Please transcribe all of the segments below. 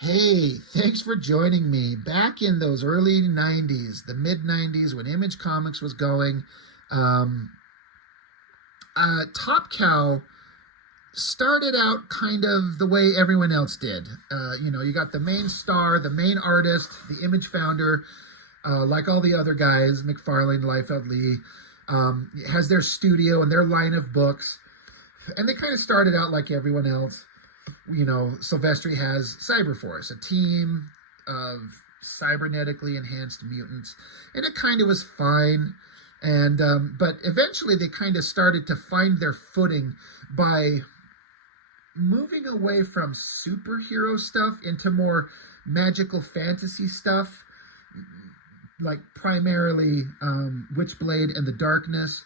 Hey, thanks for joining me. Back in those early 90s, the mid 90s, when Image Comics was going, um, Top Cow started out kind of the way everyone else did. You got the main star, the main artist, the image founder, like all the other guys, McFarlane, Liefeld, Lee, has their studio and their line of books. And they kind of started out like everyone else. Silvestri has Cyberforce, a team of cybernetically enhanced mutants, and it kind of was fine. And but eventually they kind of started to find their footing by moving away from superhero stuff into more magical fantasy stuff, like primarily Witchblade and the Darkness.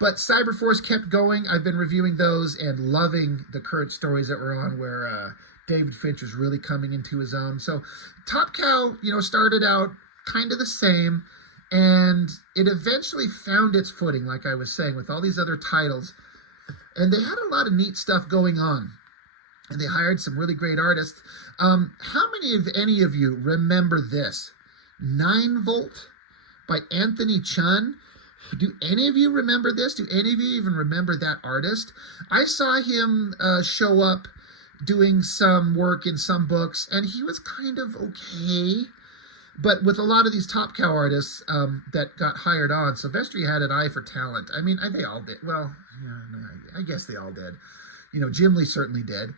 But Cyberforce kept going. I've been reviewing those and loving the current stories that we're on where David Finch is really coming into his own. So Top Cow, started out kind of the same, and it eventually found its footing, like I was saying, with all these other titles. And they had a lot of neat stuff going on. And they hired some really great artists. How many of any of you remember this? 9-Volt by Anthony Chun. Do any of you remember this? Do any of you even remember that artist? I saw him show up doing some work in some books, and he was kind of okay. But with a lot of these Top Cow artists that got hired on, Silvestri had an eye for talent. I mean, they all did. Well, yeah, I guess they all did. Jim Lee certainly did.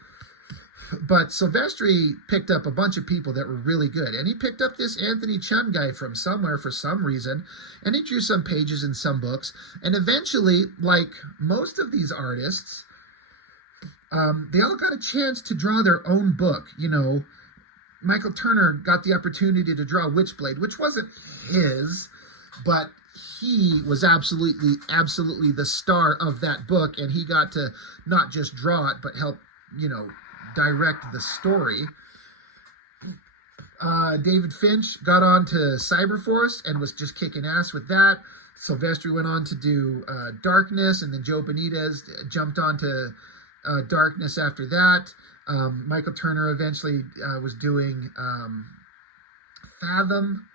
But Silvestri picked up a bunch of people that were really good. And he picked up this Anthony Chun guy from somewhere for some reason. And he drew some pages in some books. And eventually, like most of these artists, they all got a chance to draw their own book. Michael Turner got the opportunity to draw Witchblade, which wasn't his, but he was absolutely the star of that book. And he got to not just draw it, but help, direct the story. David Finch got on to Cyberforce and was just kicking ass with that. Silvestri went on to do Darkness, and then Joe Benitez jumped on to Darkness after that. Michael Turner eventually was doing Fathom.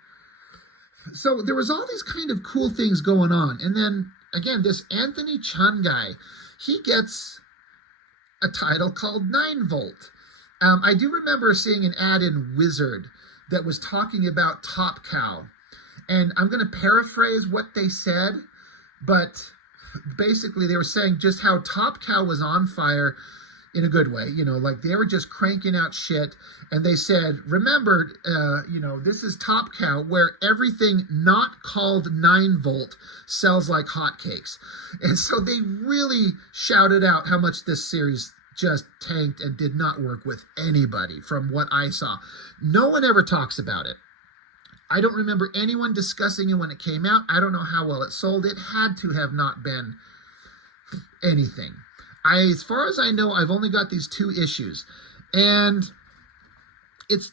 So there was all these kind of cool things going on. And then, again, this Anthony Chun guy, he gets a title called 9-Volt. I do remember seeing an ad in Wizard that was talking about Top Cow. And I'm going to paraphrase what they said, but basically they were saying just how Top Cow was on fire in a good way. Like they were just cranking out shit. And they said, remember, this is Top Cow, where everything not called 9-Volt sells like hotcakes. And so they really shouted out how much this series just tanked and did not work with anybody from what I saw. No one ever talks about it. I don't remember anyone discussing it when it came out. I don't know how well it sold. It had to have not been anything. As far as I know, I've only got these 2 issues. And it's,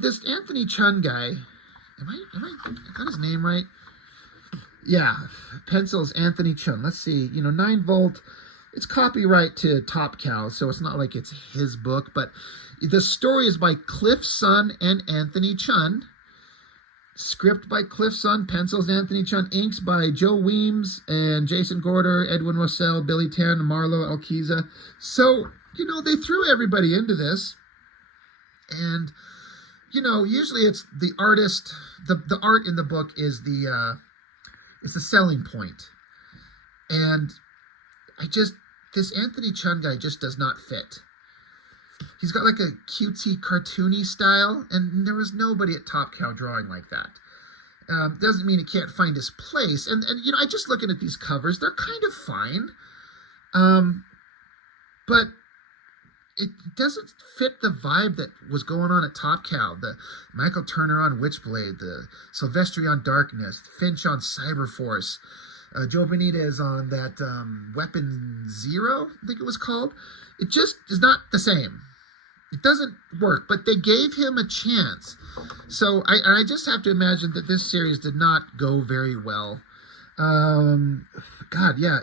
this Anthony Chun guy, I got his name right? Yeah, pencils Anthony Chun. Let's see, 9-Volt, it's copyright to Top Cow, so it's not like it's his book, but the story is by Cliff Sun and Anthony Chun. Script by Cliff Sun, pencils Anthony Chun, inks by Joe Weems and Jason Gorder, Edwin Rossell, Billy Tan, Marlo Alquiza. So, they threw everybody into this. And, usually it's the artist, the art in the book is it's the selling point. And this Anthony Chun guy just does not fit. He's got like a cutesy, cartoony style, and there was nobody at Top Cow drawing like that. Doesn't mean he can't find his place. And I just looking at these covers, they're kind of fine. But it doesn't fit the vibe that was going on at Top Cow. The Michael Turner on Witchblade, the Silvestri on Darkness, Finch on Cyberforce, Joe Benitez on that Weapon Zero, I think it was called. It just is not the same. It doesn't work, but they gave him a chance. So I just have to imagine that this series did not go very well.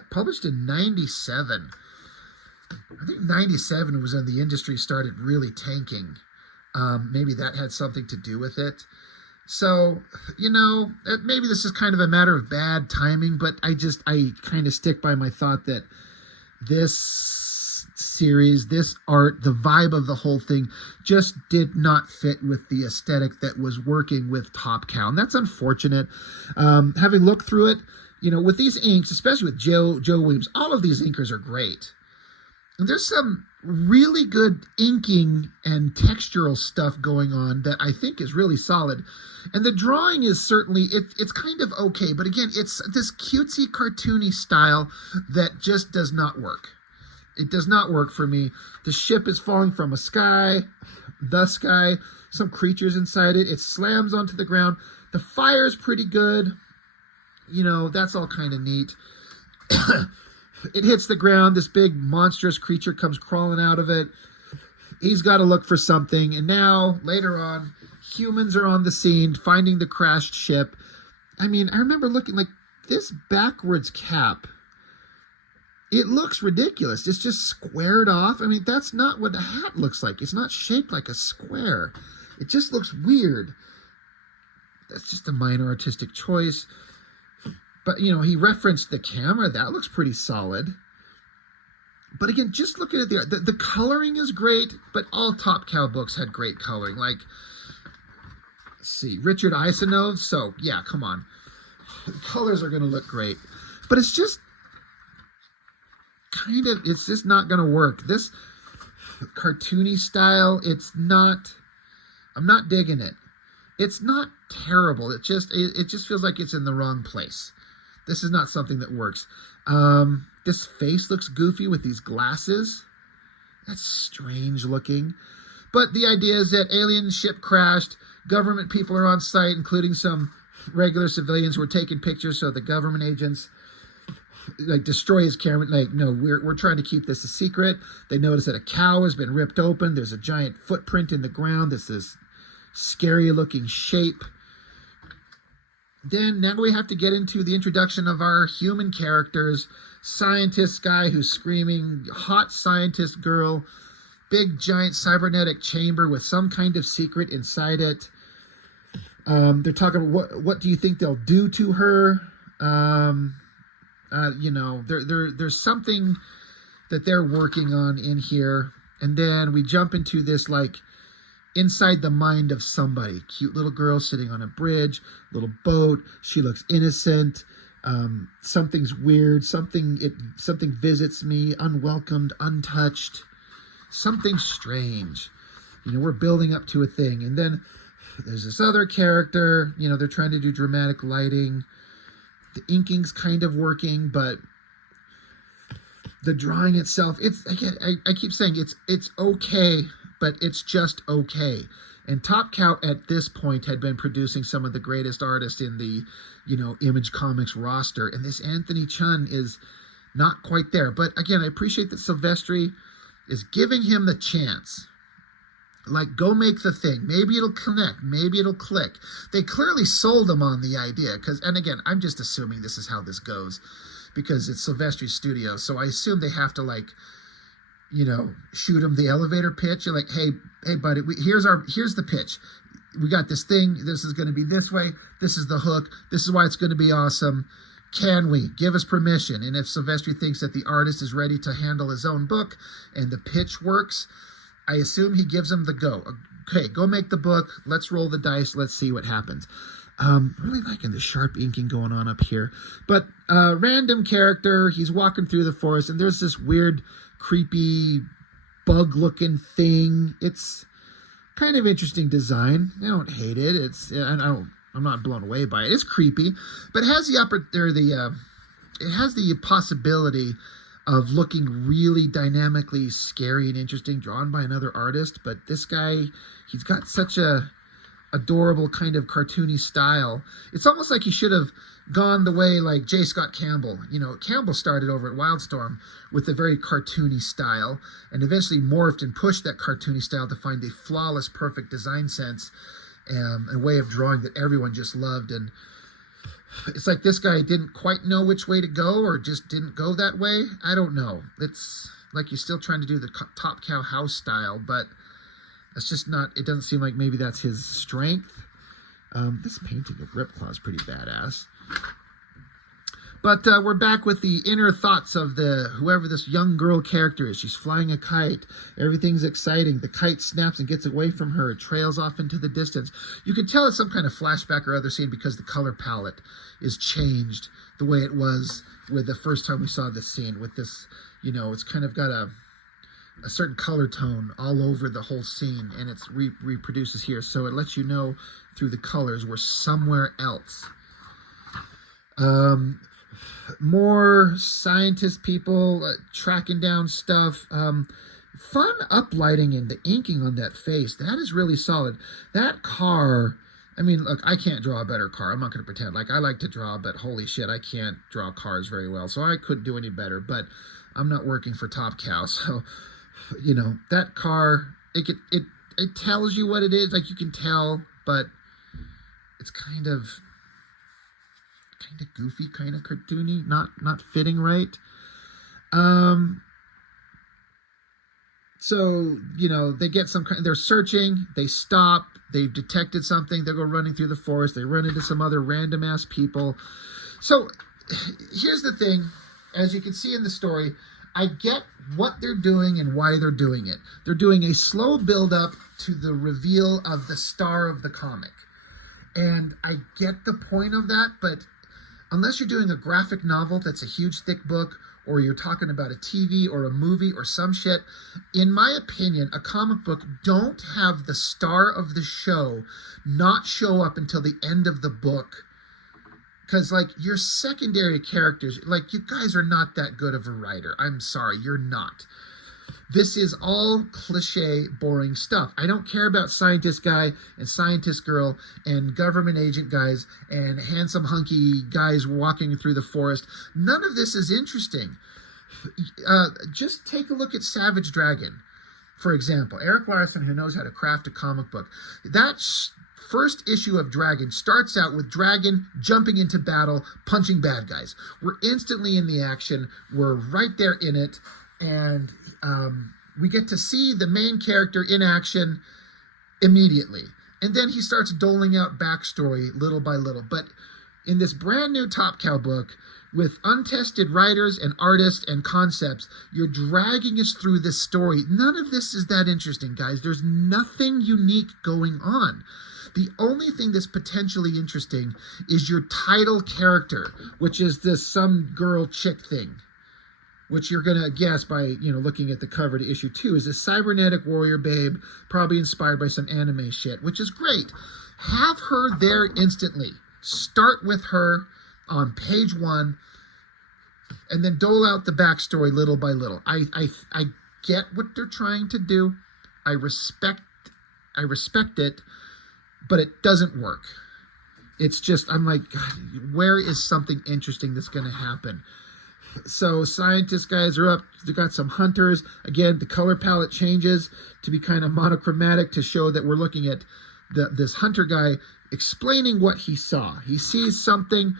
Published in 97. I think 97 was when the industry started really tanking. Maybe that had something to do with it. So, maybe this is kind of a matter of bad timing, but I kind of stick by my thought that this series, this art, the vibe of the whole thing just did not fit with the aesthetic that was working with Top Cow. And that's unfortunate. Having looked through it, with these inks, especially with Joe Williams, all of these inkers are great. And there's some really good inking and textural stuff going on that I think is really solid. And the drawing is certainly, it's kind of okay. But again, it's this cutesy, cartoony style that just does not work. It does not work for me. The ship is falling from the sky, some creatures inside it. It slams onto the ground. The fire's pretty good. That's all kind of neat. It hits the ground. This big monstrous creature comes crawling out of it. He's got to look for something. And now, later on, humans are on the scene, finding the crashed ship. I remember looking like this backwards cap. It looks ridiculous. It's just squared off. That's not what the hat looks like. It's not shaped like a square. It just looks weird. That's just a minor artistic choice. But, he referenced the camera. That looks pretty solid. But again, just looking at the coloring is great, but all Top Cow books had great coloring. Like, let's see, Richard Isanove. So, yeah, come on. The colors are going to look great. But it's just it's just not going to work. This cartoony style, I'm not digging it. It's not terrible. It just feels like it's in the wrong place. This is not something that works. This face looks goofy with these glasses. That's strange looking. But the idea is that alien ship crashed. Government people are on site, including some regular civilians who are taking pictures. So the government agents destroy his camera. No, we're trying to keep this a secret. They notice that a cow has been ripped open. There's a giant footprint in the ground. This scary looking shape. Then now we have to get into the introduction of our human characters. Scientist guy who's screaming, hot scientist girl, big giant cybernetic chamber with some kind of secret inside it. They're talking about what do you think they'll do to her? There's something that they're working on in here. And then we jump into this inside the mind of somebody. Cute little girl sitting on a bridge, little boat. She looks innocent. Something's weird. Something visits me, unwelcomed, untouched. Something strange. We're building up to a thing. And then there's this other character. They're trying to do dramatic lighting. The inking's kind of working, but the drawing itself, I keep saying it's okay, but it's just okay. And Top Cow at this point had been producing some of the greatest artists in the, Image Comics roster. And this Anthony Chun is not quite there. But again, I appreciate that Silvestri is giving him the chance. Go make the thing. Maybe it'll connect. Maybe it'll click. They clearly sold him on the idea. And again, I'm just assuming this is how this goes because it's Silvestri's studio. So I assume they have to shoot him the elevator pitch. You're like, hey, buddy, here's the pitch. We got this thing. This is going to be this way. This is the hook. This is why it's going to be awesome. Can we? Give us permission. And if Silvestri thinks that the artist is ready to handle his own book and the pitch works, I assume he gives him the go. Okay, go make the book. Let's roll the dice. Let's see what happens. Really liking the sharp inking going on up here. But random character, he's walking through the forest, and there's this weird, creepy, bug-looking thing. It's kind of interesting design. I don't hate it. I'm not blown away by it. It's creepy, but it has it has the possibility of looking really dynamically scary and interesting, drawn by another artist. But this guy, he's got such a adorable kind of cartoony style. It's almost like he should have gone the way J. Scott Campbell. Campbell started over at Wildstorm with a very cartoony style and eventually morphed and pushed that cartoony style to find a flawless, perfect design sense and a way of drawing that everyone just loved. And it's like this guy didn't quite know which way to go or just didn't go that way. I don't know. It's like he's still trying to do the Top Cow house style, but That's just not, it doesn't seem like maybe that's his strength. This painting of Ripclaw is pretty badass. But we're back with the inner thoughts of whoever this young girl character is. She's flying a kite. Everything's exciting. The kite snaps and gets away from her. It trails off into the distance. You can tell it's some kind of flashback or other scene because the color palette is changed the way it was with the first time we saw this scene. With this, it's kind of got a certain color tone all over the whole scene, and it's reproduces here. So it lets you know through the colors we're somewhere else. More scientist people tracking down stuff. Fun uplighting and the inking on that face. That is really solid. That car, I mean, look, I can't draw a better car. I'm not going to pretend. Like, I like to draw, but holy shit, I can't draw cars very well. So I couldn't do any better, but I'm not working for Top Cow. So, that car, it tells you what it is. Like, you can tell, but it's kind of goofy, kind of cartoony, not fitting right. So, they get they're searching, they stop, they've detected something, they go running through the forest, they run into some other random ass people. So here's the thing, as you can see in the story, I get what they're doing and why they're doing it. They're doing a slow build up to the reveal of the star of the comic. And I get the point of that, but unless you're doing a graphic novel that's a huge thick book, or you're talking about a TV or a movie or some shit, in my opinion, a comic book don't have the star of the show not show up until the end of the book. Because, like, your secondary characters, like, you guys are not that good of a writer. I'm sorry, you're not. This is all cliche, boring stuff. I don't care about scientist guy and scientist girl and government agent guys and handsome, hunky guys walking through the forest. None of this is interesting. Just take a look at Savage Dragon, for example. Eric Larson, who knows how to craft a comic book. That first issue of Dragon starts out with Dragon jumping into battle, punching bad guys. We're instantly in the action. We're right there in it. And we get to see the main character in action immediately. And then he starts doling out backstory little by little. But in this brand new Top Cow book, with untested writers and artists and concepts, you're dragging us through this story. None of this is that interesting, guys. There's nothing unique going on. The only thing that's potentially interesting is your title character, which is this some girl chick thing, which you're going to guess by, looking at the cover to issue 2, is a cybernetic warrior babe, probably inspired by some anime shit, which is great. Have her there instantly. Start with her on page 1, and then dole out the backstory little by little. I get what they're trying to do. I respect it, but it doesn't work. It's just, I'm like, God, where is something interesting that's going to happen? So scientist guys are up. They've got some hunters. Again, the color palette changes to be kind of monochromatic to show that we're looking at this hunter guy explaining what he saw. He sees something.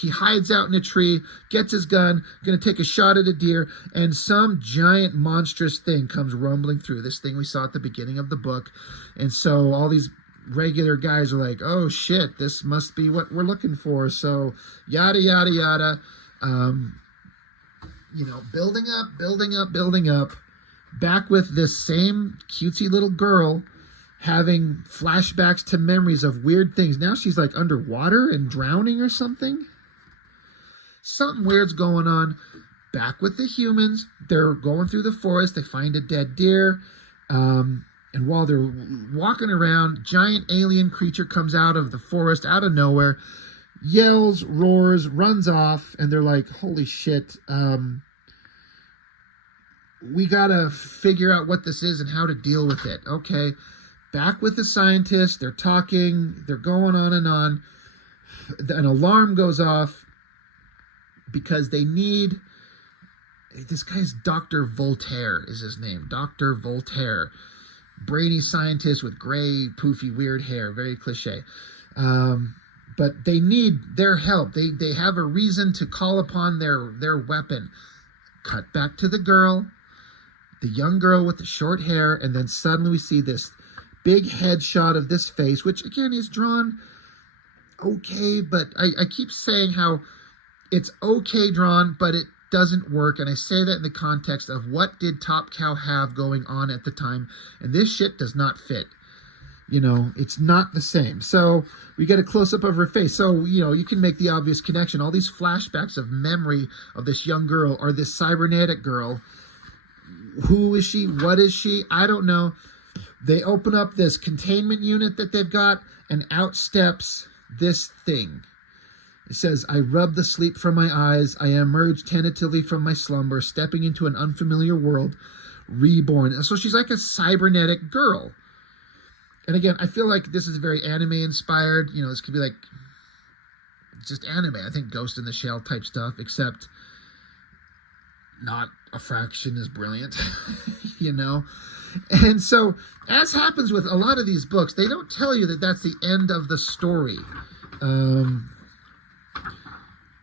He hides out in a tree, gets his gun, going to take a shot at a deer, and some giant monstrous thing comes rumbling through. This thing we saw at the beginning of the book. And so all these regular guys are like, oh shit, this must be what we're looking for. So yada, yada, yada. Building up, back with this same cutesy little girl having flashbacks to memories of weird things. Now she's like underwater and drowning or something. Something weird's going on. Back with the humans. They're going through the forest. They find a dead deer. And while they're walking around, giant alien creature comes out of the forest, out of nowhere, yells, roars, runs off, and they're like, holy shit, we gotta figure out what this is and how to deal with it. Okay, back with the scientists, they're talking, they're going on and on. An alarm goes off because they need, this guy's Dr. Voltaire is his name, Dr. Voltaire. Brainy scientist with gray, poofy, weird hair, very cliche. But they need their help. They have a reason to call upon their weapon. Cut back to the girl. the young girl with the short hair, and then suddenly we see this big headshot of this face, which again is drawn okay, but I keep saying how it's okay drawn, but it doesn't work, and I say that in the context of what did Top Cow have going on at the time, and this shit does not fit. You know, it's not the same. So we get a close-up of her face. So, you know, you can make the obvious connection. All these flashbacks of memory of this young girl or this cybernetic girl. Who is she? What is she? I don't know. They open up this containment unit that they've got, and out steps this thing. It says, I rub the sleep from my eyes. I emerge tentatively from my slumber, stepping into an unfamiliar world, reborn. And so she's like a cybernetic girl. And again, I feel like this is very anime inspired. You know, this could be like just anime. I think Ghost in the Shell type stuff, except not a fraction as brilliant, you know? And so, as happens with a lot of these books, they don't tell you that that's the end of the story.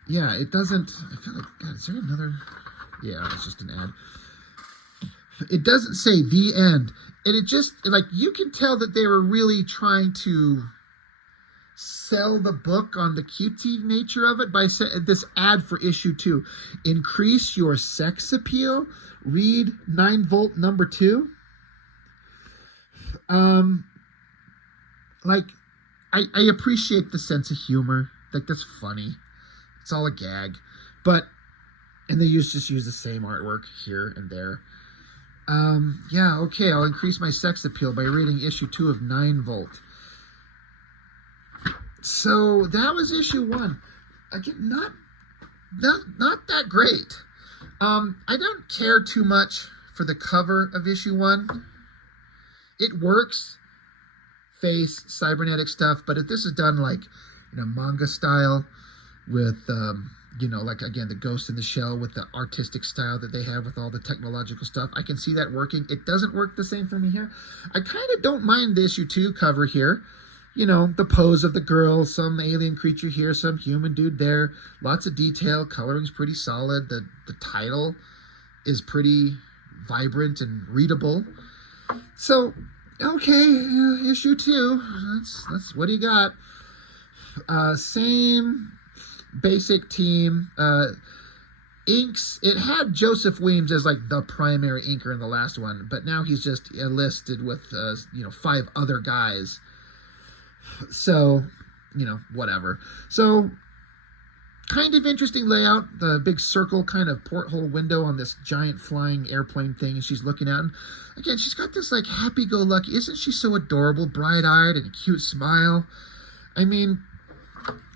Yeah, it doesn't. I feel like, God, is there another? Yeah, it's just an ad. It doesn't say the end. And it just, like, you can tell that they were really trying to sell the book on the cutesy nature of it by this ad for issue 2. Increase your sex appeal. Read 9-volt number 2. Like, I appreciate the sense of humor. Like, that's funny. It's all a gag. But, and they just use the same artwork here and there. Yeah, okay, I'll increase my sex appeal by reading issue 2 of 9-volt. So that was issue 1. Again, not that great. I don't care too much for the cover of issue 1. It works, face, cybernetic stuff, but if this is done like in a manga style with, you know, like, again, the Ghost in the Shell with the artistic style that they have with all the technological stuff, I can see that working. It doesn't work the same for me here. I kind of don't mind the issue 2 cover here. You know, the pose of the girl, some alien creature here, some human dude there. Lots of detail. Coloring's pretty solid. The title is pretty vibrant and readable. So, okay, issue 2. That's what do you got? Same basic team. Inks, it had Joseph Weems as like the primary inker in the last one, but now he's just enlisted with, you know, 5 other guys. So, you know, whatever. So, kind of interesting layout. The big circle kind of porthole window on this giant flying airplane thing she's looking at. And again, she's got this like happy-go-lucky, isn't she so adorable, bright-eyed and a cute smile? I mean,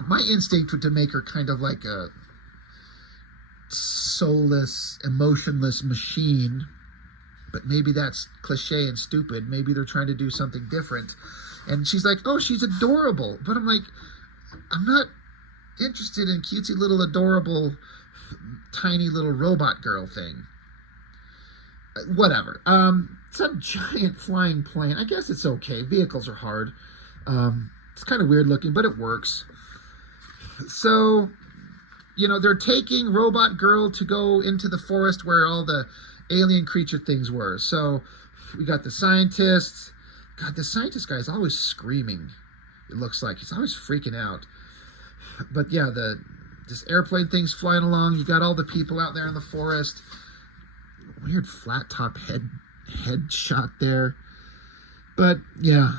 my instinct would to make her kind of like a soulless, emotionless machine. But maybe that's cliche and stupid. Maybe they're trying to do something different. And she's like, oh, she's adorable. But I'm like, I'm not interested in cutesy little adorable tiny little robot girl thing. Whatever. It's a giant flying plane. I guess it's okay. Vehicles are hard. It's kind of weird looking, but it works. So, you know, they're taking Robot Girl to go into the forest where all the alien creature things were. So we got the scientists. God, the scientist guy is always screaming. It looks like he's always freaking out. But yeah, this airplane thing's flying along. You got all the people out there in the forest. Weird flat top head shot there. But yeah,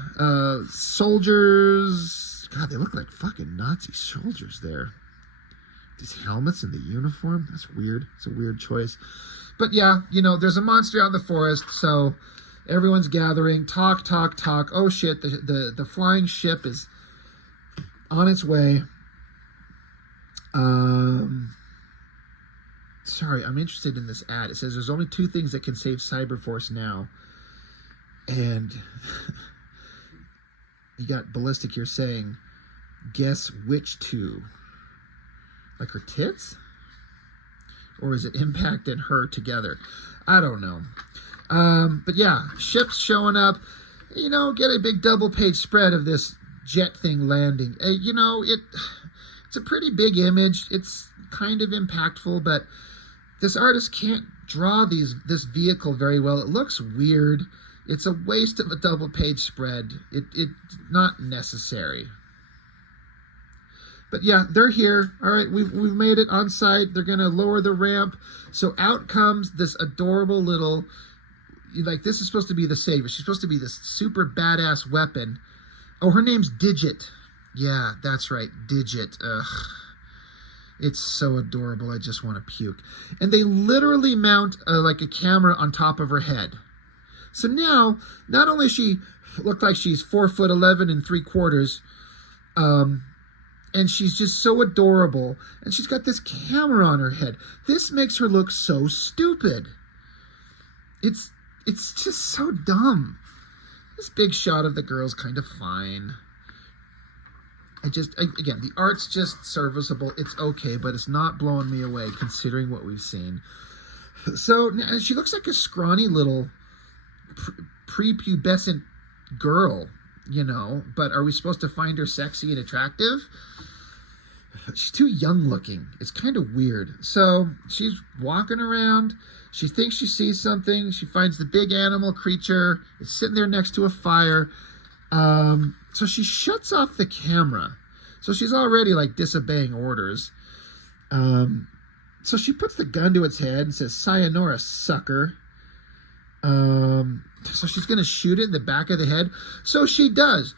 soldiers. God, they look like fucking Nazi soldiers there. These helmets and the uniform. That's weird. It's a weird choice. But yeah, you know, there's a monster out in the forest, so everyone's gathering. Talk. Oh shit, the flying ship is on its way. Sorry, I'm interested in this ad. It says there's only 2 things that can save Cyberforce now. And you got Ballistic here saying, guess which 2? Like her tits? Or is it Impact and her together? I don't know. But yeah, ships showing up. You know, get a big double-page spread of this jet thing landing. You know, it's a pretty big image. It's kind of impactful, but this artist can't draw this vehicle very well. It looks weird. It's a waste of a double-page spread. It's not necessary. But yeah, they're here. All right, we've made it on site. They're going to lower the ramp. So out comes this adorable little, like, this is supposed to be the savior. She's supposed to be this super badass weapon. Oh, her name's Digit. Yeah, that's right, Digit. Ugh. It's so adorable. I just want to puke. And they literally mount like a camera on top of her head. So now, not only she looked like she's 4'11" 3/4, and she's just so adorable, and she's got this camera on her head. This makes her look so stupid. It's just so dumb. This big shot of the girl's kind of fine. Again, the art's just serviceable. It's okay, but it's not blowing me away considering what we've seen. So she looks like a scrawny little prepubescent girl, you know, but are we supposed to find her sexy and attractive? She's too young looking. It's kind of weird. So she's walking around. She thinks she sees something. She finds the big animal creature. It's sitting there next to a fire. So she shuts off the camera. So she's already like disobeying orders. So she puts the gun to its head and says, "Sayonara, sucker." So she's going to shoot it in the back of the head. So she does.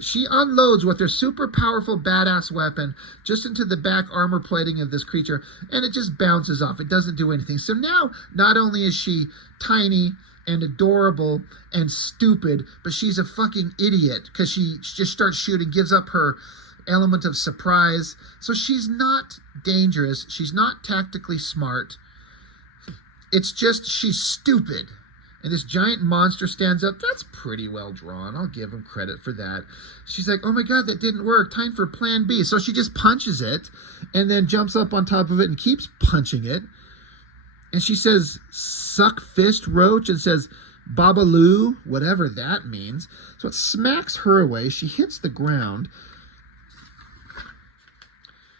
She unloads with her super powerful badass weapon just into the back armor plating of this creature, and it just bounces off. It doesn't do anything. So now, not only is she tiny and adorable and stupid, but she's a fucking idiot because she just starts shooting, gives up her element of surprise. So she's not dangerous. She's not tactically smart. It's just she's stupid. And this giant monster stands up. That's pretty well drawn. I'll give him credit for that. She's like, "Oh my God, that didn't work. Time for plan B." So she just punches it and then jumps up on top of it and keeps punching it. And she says, "Suck fist, roach," and says, "Babaloo," whatever that means. So it smacks her away. She hits the ground.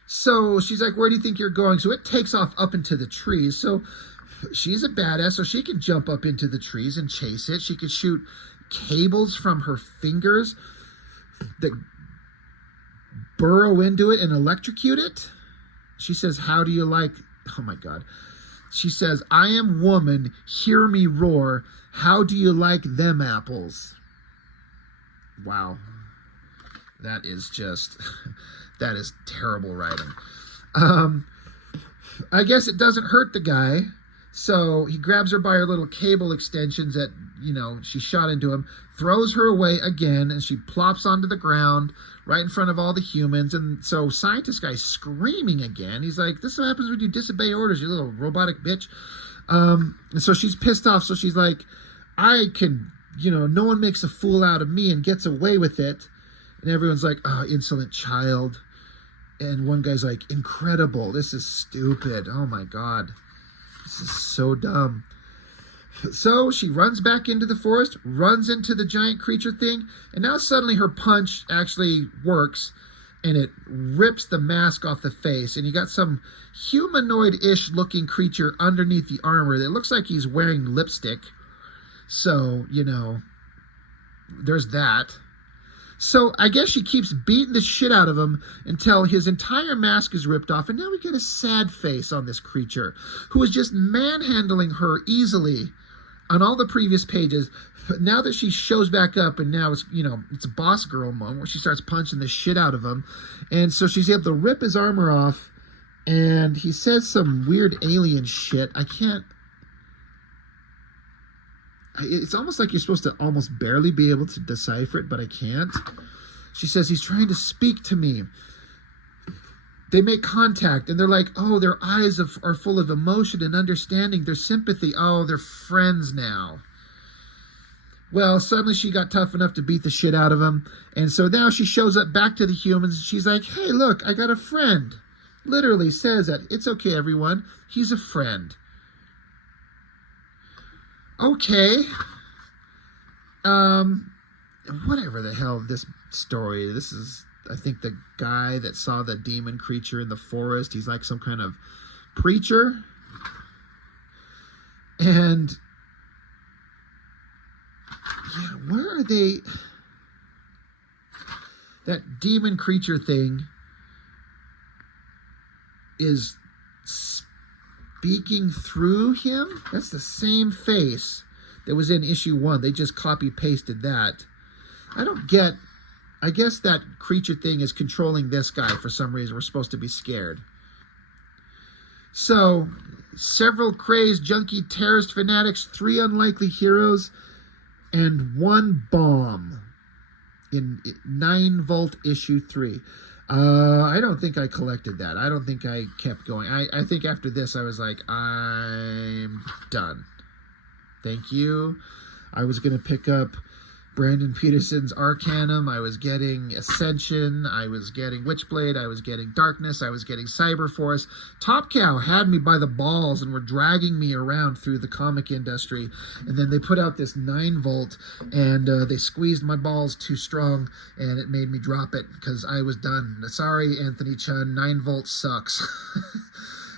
So she's like, "Where do you think you're going?" So it takes off up into the trees. So she's a badass, so she can jump up into the trees and chase it. She could shoot cables from her fingers that burrow into it and electrocute it. She says, "How do you like..." Oh my God. She says, "I am woman, hear me roar. How do you like them apples?" Wow. That is just... that is terrible writing. I guess it doesn't hurt the guy. So he grabs her by her little cable extensions that, you know, she shot into him, throws her away again, and she plops onto the ground right in front of all the humans. And so scientist guy's screaming again. He's like, "This is what happens when you disobey orders, you little robotic bitch." And so she's pissed off. So she's like, "I can, you know, no one makes a fool out of me," and gets away with it. And everyone's like, "Oh, insolent child." And one guy's like, "Incredible. This is stupid. Oh my God. This is so dumb." So she runs back into the forest, runs into the giant creature thing, and now suddenly her punch actually works, and it rips the mask off the face, and you got some humanoid-ish looking creature underneath the armor that looks like he's wearing lipstick. So, you know, there's that. So I guess she keeps beating the shit out of him until his entire mask is ripped off. And now we get a sad face on this creature who is just manhandling her easily on all the previous pages. But now that she shows back up, and now it's, you know, it's a boss girl moment where she starts punching the shit out of him. And so she's able to rip his armor off, and he says some weird alien shit. It's almost like you're supposed to almost barely be able to decipher it, but I can't. She says, "He's trying to speak to me." They make contact, and they're like, oh, their eyes are full of emotion and understanding. Their sympathy. Oh, they're friends now. Well, suddenly she got tough enough to beat the shit out of him. And so now she shows up back to the humans. And she's like, "Hey, look, I got a friend." Literally says that. "It's okay, everyone. He's a friend." Okay. Whatever the hell this story. This is, I think, the guy that saw the demon creature in the forest. He's like some kind of preacher. And yeah, where are they? That demon creature thing is speaking through him. That's the same face that was in issue 1. They just copy pasted that. I don't get. I guess that creature thing is controlling this guy for some reason. We're supposed to be scared. So, several crazed junkie terrorist fanatics, 3 unlikely heroes, and 1 bomb in 9-volt issue 3. I don't think I collected that. I don't think I kept going. I think after this I was like, I'm done. Thank you. I was going to pick up Brandon Peterson's Arcanum. I was getting Ascension. I was getting Witchblade. I was getting Darkness. I was getting Cyberforce. Top Cow had me by the balls and were dragging me around through the comic industry. And then they put out this 9-volt, and they squeezed my balls too strong, and it made me drop it because I was done. Sorry, Anthony Chun. 9-volt sucks.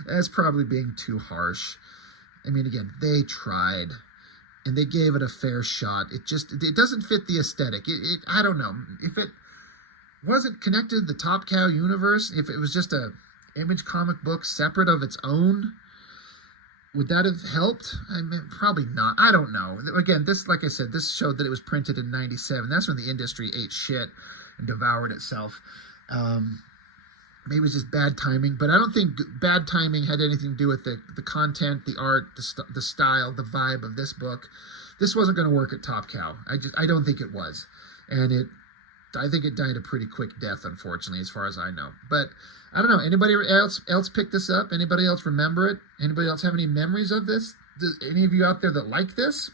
That's probably being too harsh. I mean, again, they tried. And they gave it a fair shot. It doesn't fit the aesthetic. I don't know. If it wasn't connected to the Top Cow universe, if it was just a Image comic book separate of its own, would that have helped? I mean, probably not. I don't know. Again, this, like I said, this showed that it was printed in 97. That's when the industry ate shit and devoured itself. Maybe it was just bad timing, but I don't think bad timing had anything to do with the content, the art, the style, the vibe of this book. This wasn't going to work at Top Cow. I don't think it was, and I think it died a pretty quick death, unfortunately, as far as I know. But I don't know. Anybody else pick this up? Anybody else remember it? Anybody else have any memories of this? Does any of you out there that like this?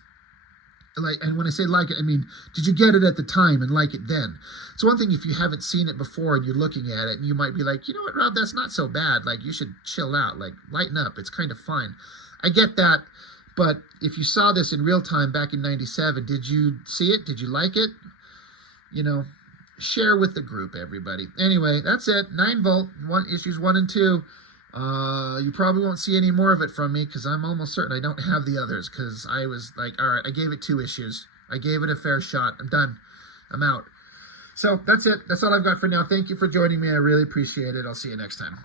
And when I say like it, I mean, did you get it at the time and like it then? It's one thing if you haven't seen it before and you're looking at it and you might be like, you know what, Rob, that's not so bad. Like, you should chill out, like, lighten up. It's kind of fine. I get that. But if you saw this in real time back in 97, did you see it? Did you like it? You know, share with the group, everybody. Anyway, that's it. 9-volt, issues 1 and 2. You probably won't see any more of it from me because I'm almost certain I don't have the others because I was like, all right, I gave it 2 issues. I gave it a fair shot. I'm done. I'm out. So that's it. That's all I've got for now. Thank you for joining me. I really appreciate it. I'll see you next time.